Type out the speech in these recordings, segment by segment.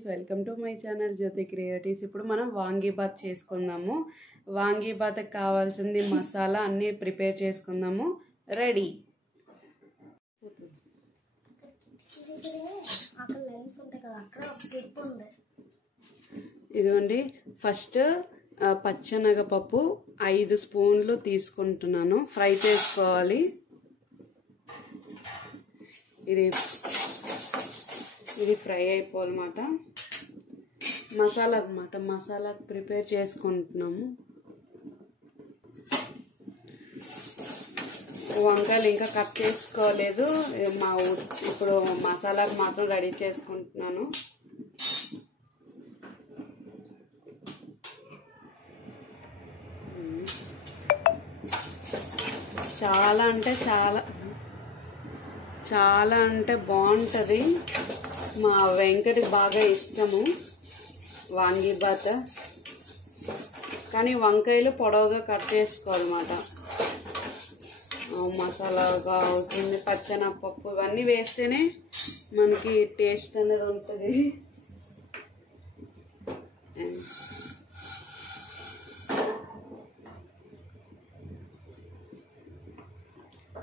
Friends, welcome to my channel Jyothi creatives. ఇప్పుడు మనం వాంగీబాత్ చేసుకుందాము. వాంగీబాత్కి కావాల్సింది మసాలా అన్నీ ప్రిపేర్ చేసుకుందాము. రెడీ. ఇదిగోండి, ఫస్ట్ పచ్చెనగపప్పు 5 స్పూన్లు తీసుకుంటున్నాను. ఫ్రై చేసుకోవాలి. ఇది ఫ్రై అయిపోవాలన్నమాట. మసాలా ప్రిపేర్ చేసుకుంటున్నాము. వంకాయలు ఇంకా కట్ చేసుకోలేదు. ఇప్పుడు మసాలాకు మాత్రం రెడీ చేసుకుంటున్నాను. చాలా అంటే బాగుంటుంది. మా వెంకటికి బాగా ఇష్టము వాంగీబాత్. కానీ వంకాయలు పొడవుగా కట్ చేసుకోవాలన్నమాట. మసాలాగా అవుతుంది. పచ్చెనగపప్పు ఇవన్నీ వేస్తేనే మనకి టేస్ట్ అనేది ఉంటుంది.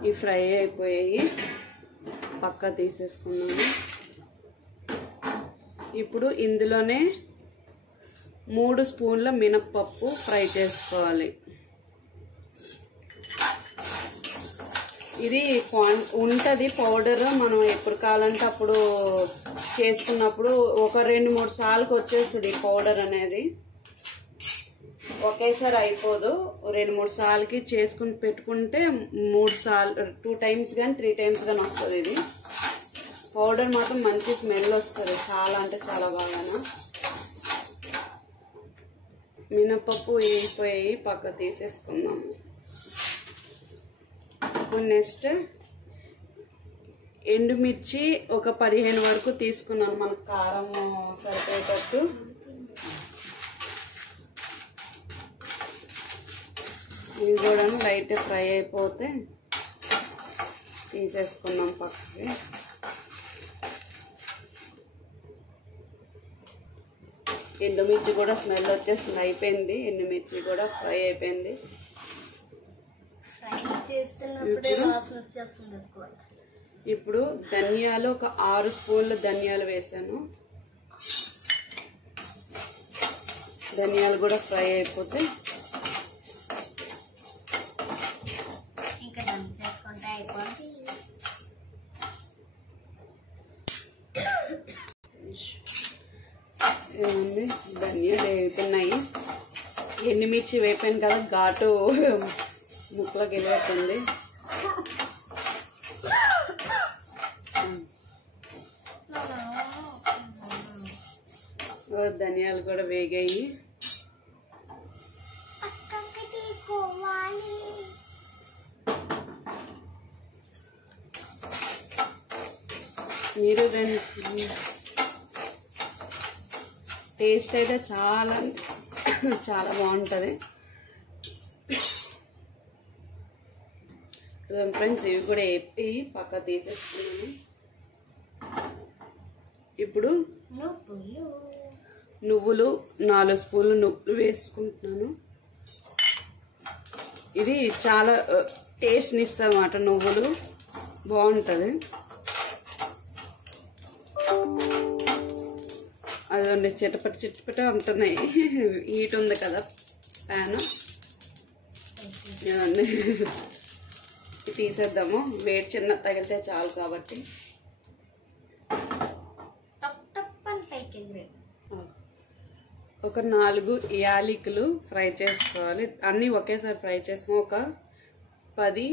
ఈ ఫ్రై అయిపోయాయి, పక్క తీసేసుకున్నాను. ఇప్పుడు ఇందులోనే 3 స్పూన్ల మినప్పప్పు ఫ్రై చేసుకోవాలి. ఇది ఉంటుంది పౌడర్. మనం ఎప్పుడు కావాలంటే అప్పుడు చేసుకున్నప్పుడు ఒక 2-3 సార్లకు వచ్చేస్తుంది పౌడర్ అనేది. ఒకేసారి అయిపోదు. 2-3 సార్లకి చేసుకుని పెట్టుకుంటే 2 టైమ్స్ కానీ 3 టైమ్స్ కానీ వస్తుంది. ఇది పౌడర్ మాత్రం మంచి స్మెల్ వస్తుంది. చాలా అంటే చాలా బాగా. మినపప్పు వేగిపోయి పక్క తీసేసుకుందాము. నెక్స్ట్ ఎండుమిర్చి ఒక 15 వరకు తీసుకున్నాను, మనకు కారం సరిపోయేటట్టు. ఇవి కూడా లైట్ ఫ్రై అయిపోతే తీసేసుకున్నాం పక్కకి. ఎండుమిర్చి కూడా స్మెల్ వచ్చేస్తుంది. అయిపోయింది, ఎండుమిర్చి కూడా ఫ్రై అయిపోయింది. ఇప్పుడు ధనియాలు ఒక 6 స్పూన్లు ధనియాలు వేసాను. ధనియాలు కూడా ఫ్రై అయిపోతే ధనియాలు వేగుతున్నాయి. ఎండుమిర్చి వేపాను కదా, ఘాటు ముక్కలోకి వెళ్ళిపోతుంది. ధనియాలు కూడా వేగాయి. మీరు టేస్ట్ అయితే చాలా చాలా బాగుంటుంది ఫ్రెండ్స్. ఇవి కూడా వేపి పక్క తీసేసుకున్నాను. ఇప్పుడు నువ్వులు 4 స్పూన్లు నువ్వులు వేసుకుంటున్నాను. ఇది చాలా టేస్ట్ని ఇస్తుంది అన్నమాట. నువ్వులు బాగుంటుంది. అదండి, చిటపట ఉంటున్నాయి. హీట్ ఉంది కదా ప్యాన్. తీసేద్దాము. వేడి చిన్న తగిలితే చాలు కాబట్టి. ఒక 4 యాలకులు ఫ్రై చేసుకోవాలి. అన్నీ ఒకేసారి ఫ్రై చేసుకుని ఒక 10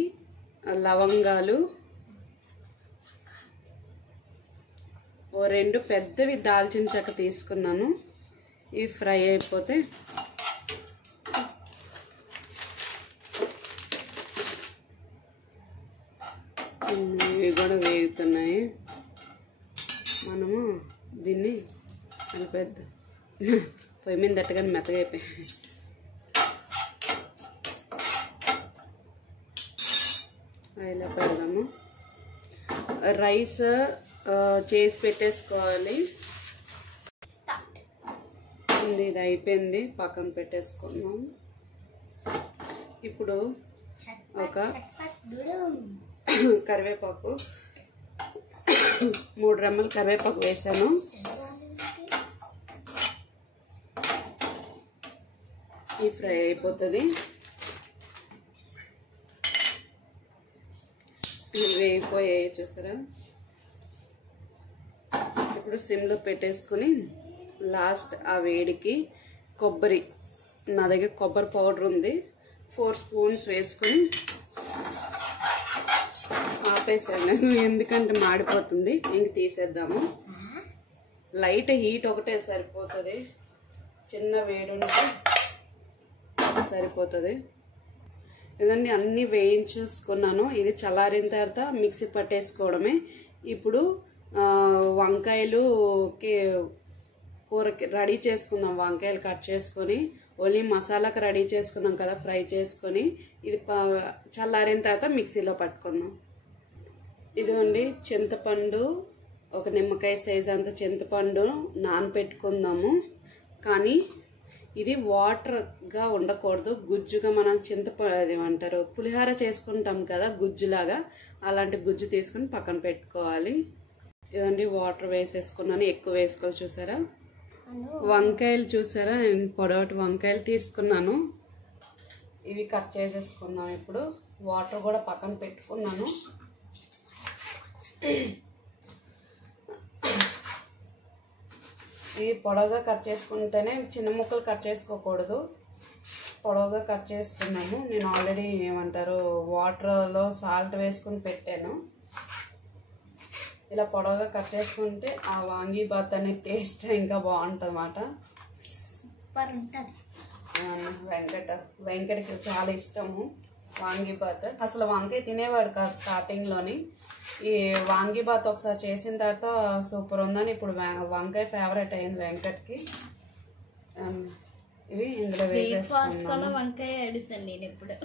లవంగాలు, 2 పెద్దవి దాల్చిన చెక్క తీసుకున్నాను. ఇవి ఫ్రై అయిపోతే ఇవి కూడా వేగుతున్నాయి. మనము దీన్ని కలిపేద్దాం. పొయ్యి మీద దట్టగానే మెత్తగా అయిపోయాయి. ఇలా పెడదాము. రైస్ చేసి పెట్టేసుకోవాలి. ఇది అయిపోయింది, పక్కన పెట్టేసుకున్నాం. ఇప్పుడు ఒక కరివేపాకు 3 రెమ్మలు కరివేపాకు వేసాను. ఈ ఫ్రై అయిపోతుంది. వేగిపోయాయి చూసారా. ఇప్పుడు సిమ్లో పెట్టేసుకుని లాస్ట్ ఆ వేడికి కొబ్బరి, నా దగ్గర కొబ్బరి పౌడర్ ఉంది, 4 స్పూన్స్ వేసుకుని ఆపేసాను ఎందుకంటే మాడిపోతుంది. ఇంక తీసేద్దాము. లైట్ హీట్ ఒకటే సరిపోతుంది, చిన్న వేడి ఉంటే సరిపోతుంది. ఇదండి అన్నీ వేయించేసుకున్నాను. ఇది చల్లారిన తర్వాత మిక్సీ పట్టేసుకోవడమే. ఇప్పుడు వంకాయలుకి కూరకి రెడీ చేసుకుందాం. వంకాయలు కట్ చేసుకొని ఓన్లీ మసాలాకి రెడీ చేసుకున్నాం కదా, ఫ్రై చేసుకొని ఇది చల్లారిన తర్వాత మిక్సీలో పట్టుకుందాం. ఇదిగోండి చింతపండు, ఒక నిమ్మకాయ సైజ్ అంత చింతపండు నానబెట్టుకుందాము. కానీ ఇది వాటర్గా ఉండకూడదు, గుజ్జుగా. మనం అది అంటారు పులిహోర చేసుకుంటాం కదా గుజ్జులాగా, అలాంటి గుజ్జు తీసుకుని పక్కన పెట్టుకోవాలి. ఇదండి వాటర్ వేసేసుకున్నాను, ఎక్కువ వేసుకోవాలి. చూసారా వంకాయలు చూసారా, నేను పొడవాటి వంకాయలు తీసుకున్నాను. ఇవి కట్ చేసేసుకుందాం. ఇప్పుడు వాటర్ కూడా పక్కన పెట్టుకున్నాను. ఇవి పొడవుగా కట్ చేసుకుంటేనే, చిన్న ముక్కలు కట్ చేసుకోకూడదు, పొడవుగా కట్ చేసుకున్నాము. నేను ఆల్రెడీ ఏమంటారు వాటర్లో సాల్ట్ వేసుకుని పెట్టాను. ఇలా పొడవుగా కట్ చేసుకుంటే ఆ వాంగీబాత్ అనే టేస్ట్ ఇంకా బాగుంటుంది అన్నమాట. సూపర్ ఉంటుంది. వెంకటకి చాలా ఇష్టము వాంగీబాత్. అసలు వంకాయ తినేవాడు కాదు స్టార్టింగ్లోని. ఈ వాంగీబాత్ ఒకసారి చేసిన తర్వాత సూపర్ ఉందని ఇప్పుడు వంకాయ ఫేవరెట్ అయింది వెంకట్కి. ఇవి ఇందులో వేసేసుకున్నాను. వంకాయ అడుగుతాను నేను ఎప్పుడు.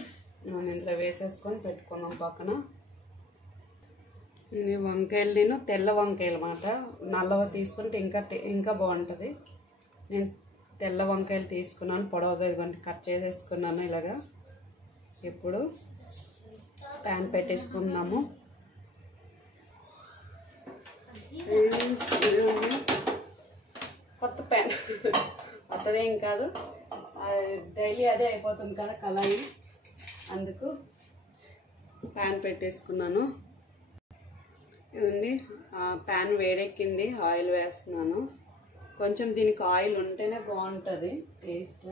ఇందులో వేసేసుకొని పెట్టుకుందాం పక్కన. ఇది వంకాయలు నేను తెల్ల వంకాయలు అన్నమాట, నల్లవ తీసుకుంటే ఇంకా బాగుంటుంది. నేను తెల్ల వంకాయలు తీసుకున్నాను, పొడవుగా ఇదిగోండి కట్ చేసేసుకున్నాను ఇలాగా. ఇప్పుడు ప్యాన్ పెట్టేసుకున్నాము. కొత్త ప్యాన్, కొత్తదేం కాదు, డైలీ అదే అయిపోతుంది కదా కళాయి, అందుకు ప్యాన్ పెట్టేసుకున్నాను. ఇదండి ప్యాన్ వేడెక్కింది, ఆయిల్ వేస్తున్నాను. కొంచెం దీనికి ఆయిల్ ఉంటేనే బాగుంటుంది టేస్ట్.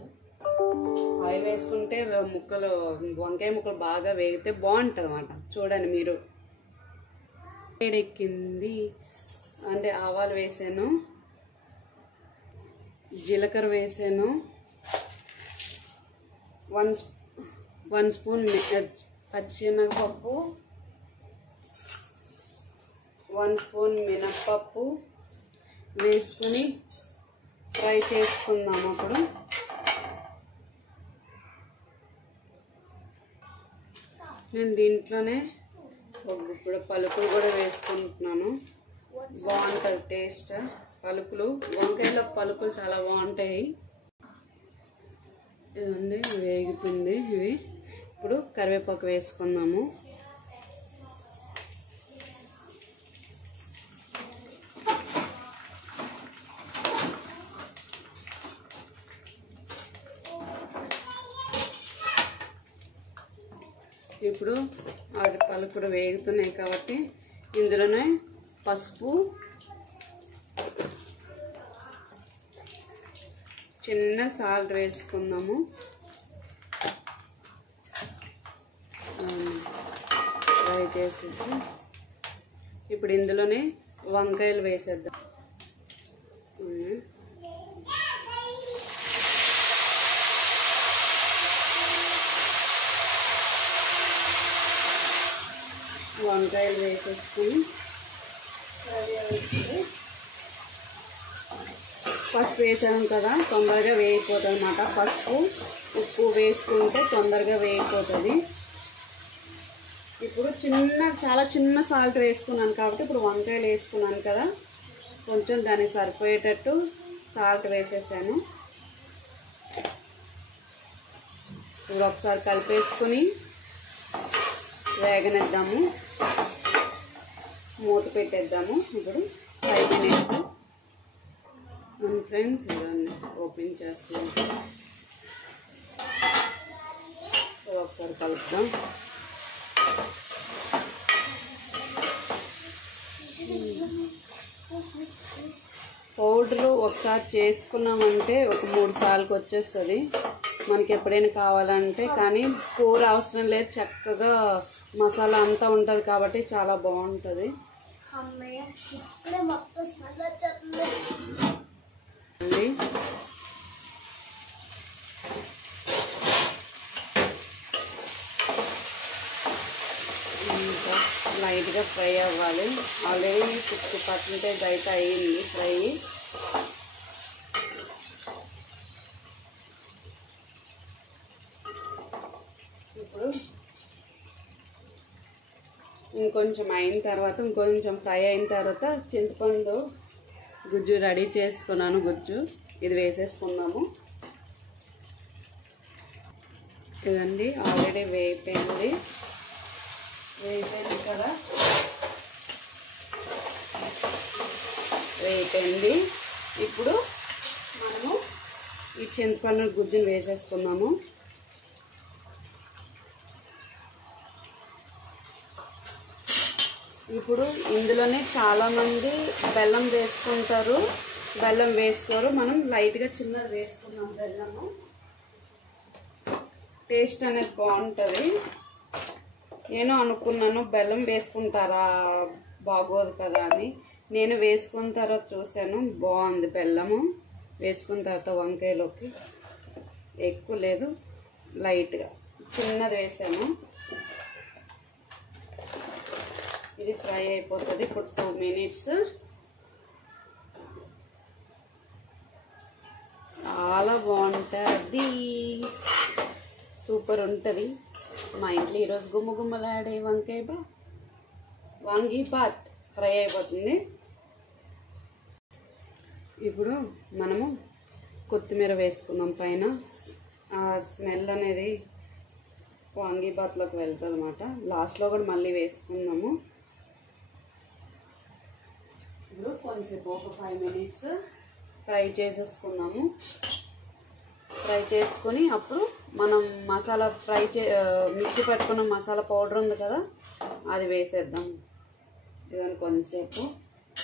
ఆయిల్ వేసుకుంటే వంకాయ ముక్కలు బాగా వేగితే బాగుంటుంది అన్నమాట. చూడండి మీరు. వేడెక్కింది అంటే ఆవాలు వేసాను, జీలకర్ర వేసాను, 1 స్పూన్ పచ్చిశనగపప్పు, 1 స్పూన్ మినప్పప్పు వేసుకుని ఫ్రై చేసుకుందాము. అప్పుడు నేను దీంట్లోనే ఇప్పుడు పలుకులు కూడా వేసుకుంటున్నాను, బాగుంటుంది టేస్ట్. పలుకులు వంకాయలో పలుకులు చాలా బాగుంటాయి. ఇదండి వేగుతుంది. ఇవి ఇప్పుడు కరివేపాకు వేసుకుందాము. ఇప్పుడు వాటి పలుకులు వేగుతున్నాయి కాబట్టి ఇందులోనే పసుపు, చిన్న సాల్ట్ వేసుకుందాము. ఫ్రై చేసేసి ఇప్పుడు ఇందులోనే వంకాయలు వేసేద్దాం. వంకాయలు వేసేసుకుని పసుపు వేసాం కదా, తొందరగా వేగిపోతుంది అన్నమాట. పసుపు ఉప్పు వేసుకుంటే తొందరగా వేగిపోతుంది. ఇప్పుడు చాలా చిన్న సాల్ట్ వేసుకున్నాను కాబట్టి ఇప్పుడు వంకాయలు వేసుకున్నాను కదా, కొంచెం దానికి సరిపోయేటట్టు సాల్ట్ వేసేసాను. ఇప్పుడు ఒకసారి కలిపేసుకుని వేగనిద్దాము. మూత పెట్టేద్దాము. ఇప్పుడు 5 మినిట్స్ ఫ్రెండ్స్ ఇదాన్ని ఓపెన్ చేస్తాను. ఒకసారి కలుపుదాం. పౌడరు ఒకసారి చేసుకున్నామంటే ఒక 3 సార్లకు వచ్చేస్తుంది మనకి ఎప్పుడైనా కావాలంటే. కానీ కూర అవసరం లేదు, చక్కగా మసాలా అంతా ఉంటుంది కాబట్టి చాలా బాగుంటుంది. లైట్గా ఫ్రై అవ్వాలి. ఆల్రెడీ 60% అయితే అయ్యింది ఫ్రై. ఇప్పుడు ఇంకొంచెం అయిన తర్వాత, ఇంకొంచెం ఫ్రై అయిన తర్వాత చింతపండు గుజ్జు రెడీ చేసుకున్నాను. గుజ్జు ఇది వేసేసుకున్నాము. ఇదండి ఆల్రెడీ వేగిపోయింది కదా, వేగిపోయింది. ఇప్పుడు మనము ఈ చింతపండు గుజ్జుని వేసేసుకున్నాము. ఇప్పుడు ఇందులోనే చాలామంది బెల్లం వేసుకుంటారు, బెల్లం వేసుకోరు. మనం లైట్గా చిన్నది వేసుకున్నాం బెల్లము. టేస్ట్ అనేది బాగుంటుంది. నేను అనుకున్నాను బెల్లం వేసుకుంటారా బాగోదు కదా అని. నేను వేసుకున్న తర్వాత చూశాను బాగుంది. బెల్లము వేసుకున్న తర్వాత వంకాయలోకి ఎక్కువ లేదు, లైట్గా చిన్నది వేసాను. ఇది ఫ్రై అయిపోతుంది. ఇప్పుడు 2 మినిట్స్. చాలా బాగుంటుంది, సూపర్ ఉంటుంది. మా ఇంట్లో ఈరోజు గుమ్మగుమ్మలాడే వాంగీబాత్ ఫ్రై అయిపోతుంది. ఇప్పుడు మనము కొత్తిమీర వేసుకున్నాం పైన. ఆ స్మెల్ అనేది వాంగీబాత్లోకి వెళ్తుంది అన్నమాట. లాస్ట్లో కూడా మళ్ళీ వేసుకున్నాము. ఇప్పుడు కొంచెంసేపు ఒక 5 మినిట్స్ ఫ్రై చేసేసుకున్నాము. ఫ్రై చేసుకొని అప్పుడు మనం మసాలా మిక్సీ పట్టుకున్న మసాలా పౌడర్ ఉంది కదా, అది వేసేద్దాం. ఇదని కొంచెంసేపు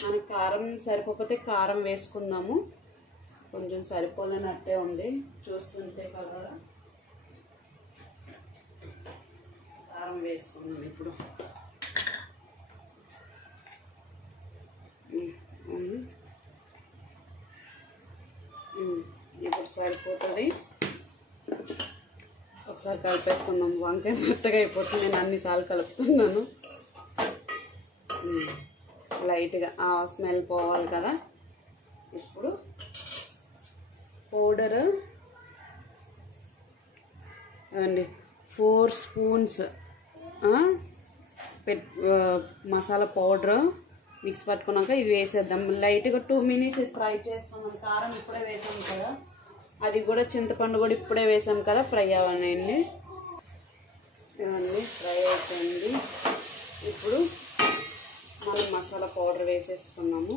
మనకి కారం సరిపోతే కారం వేసుకుందాము. కొంచెం సరిపోలేనట్టే ఉంది చూస్తుంటే కదా. కారం వేసుకున్నాం ఇప్పుడు. ఇప్పుడు సరిపోతుంది. ఒకసారి కలిపేసుకుందాం. వంకాయ మెత్తగా అయిపోతుంది, నేను అన్నిసార్లు కలుపుతున్నాను. లైట్గా ఆ స్మెల్ పోవాలి కదా. ఇప్పుడు పౌడర్ అండి 4 స్పూన్స్ మసాలా పౌడర్ మిక్స్ పట్టుకున్నాక ఇది వేసేద్దాం. లైట్గా 2 మినిట్స్ ఫ్రై చేసుకున్నాం. కారం ఇప్పుడే వేసాం కదా, అది కూడా చింతపండు కూడా ఇప్పుడే వేసాం కదా, ఫ్రై అవ్వనండి. ఇవన్నీ ఫ్రై అయిపోయింది. ఇప్పుడు మనం మసాలా పౌడర్ వేసేసుకున్నాము.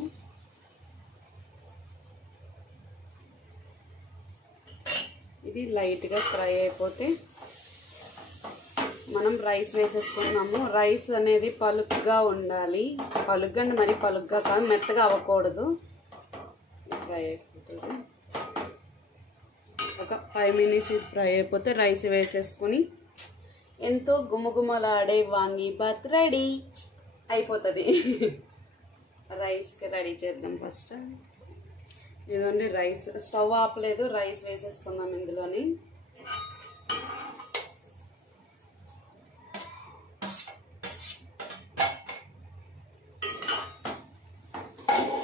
ఇది లైట్గా ఫ్రై అయిపోతే మనం రైస్ వేసేసుకున్నాము. రైస్ అనేది పలుగ్గా ఉండాలి. పలుగ్గా అంటే మరి పలుగ్గా కాదు, మెత్తగా అవ్వకూడదు. ఫ్రై అయిపోతుంది. ఒక 5 మినిట్స్ ఫ్రై అయిపోతే రైస్ వేసేసుకొని ఎంతో గుమగుమలాడే వాంగీబాత్ రెడీ అయిపోతుంది. రైస్కి రెడీ చేద్దాం ఫస్ట్. ఇదండి రైస్. స్టవ్ ఆపలేదు, రైస్ వేసేసుకుందాం ఇందులోని.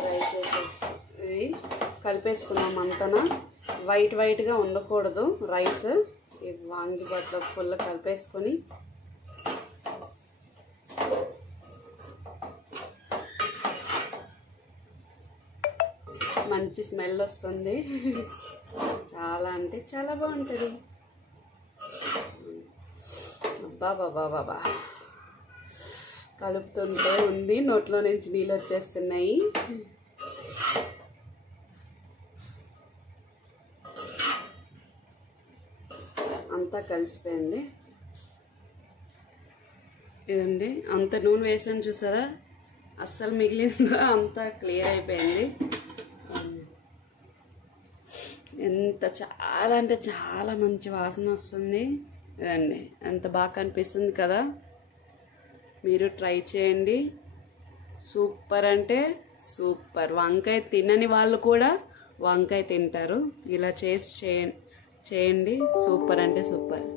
ఫ్రై చేసేసి ఇది కలిపేసుకున్నాం అంతనా. వైట్గా ఉండకూడదు రైస్. ఈ వాంగీబాత్లో ఫుల్ కలిపేసుకొని మంచి స్మెల్ వస్తుంది. చాలా అంటే చాలా బాగుంటుంది. అబ్బా బాబా బాబా కలుపుతుంటే ఉంది, నోట్లో నుంచి నీళ్ళు వచ్చేస్తున్నాయి. అంతా కలిసిపోయింది. ఇదండి అంత నూనె వేసాను చూసారా, అస్సలు మిగిలిందా అంతా క్లియర్ అయిపోయింది. ఎంత చాలా అంటే చాలా మంచి వాసన వస్తుంది. ఇదండి ఎంత బాగా కనిపిస్తుంది కదా, మీరు ట్రై చేయండి. సూపర్ అంటే సూపర్. వంకాయ తినని వాళ్ళు కూడా వంకాయ తింటారు. ఇలా చేసి చేయండి. సూపర్ అంటే సూపర్.